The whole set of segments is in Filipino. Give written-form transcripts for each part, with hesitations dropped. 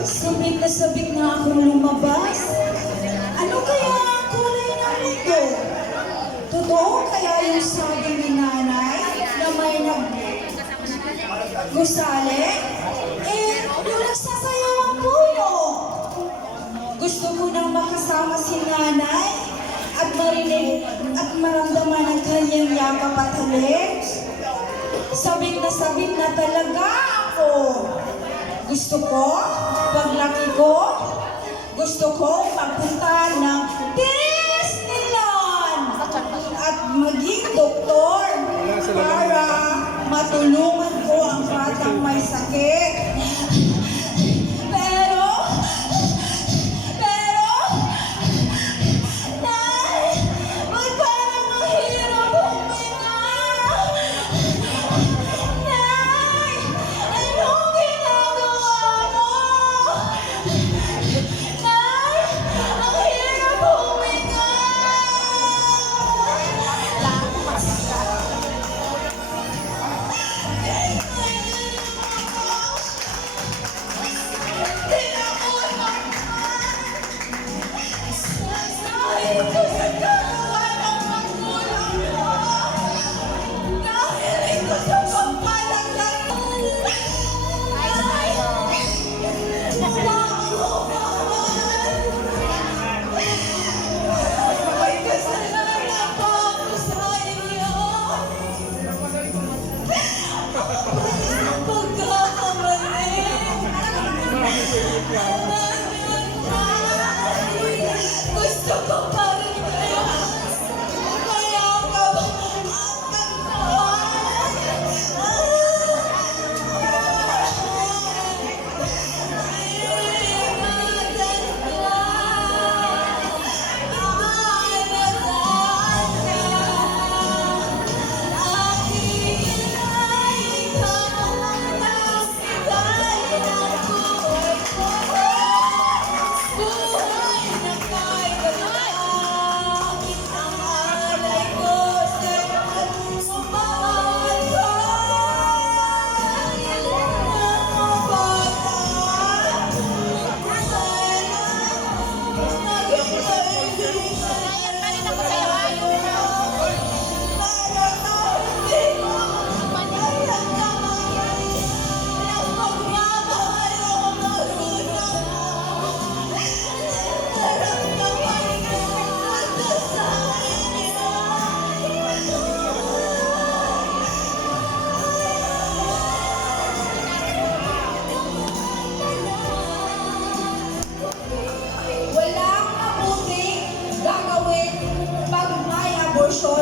Sabik na akong lumabas. Ano kaya ang kulay ng mundo? Totoo kaya yung sabi ni nanay na may gusali? Yung nagsasayaw ang puno. Gusto ko nang makasama si nanay at marinig at maramdaman ang kanyang yakap at halik. Sabik na talaga ako. Gusto ko, paglaki ko, gusto ko magpunta ng Disneyland at maging doktor para matulungan ko ang batang may sakit. Pero, Nay, ba't parang ang hirap huminga? Nay, anong ginagawa mo? Nay, ang hirap huminga! Gusto ko pa rin kayo. Kaya ka ba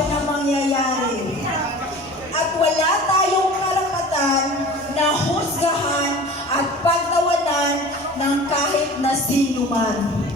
na mangyayari. At wala tayong karapatan na husgahan at pagtawanan ng kahit na sino man.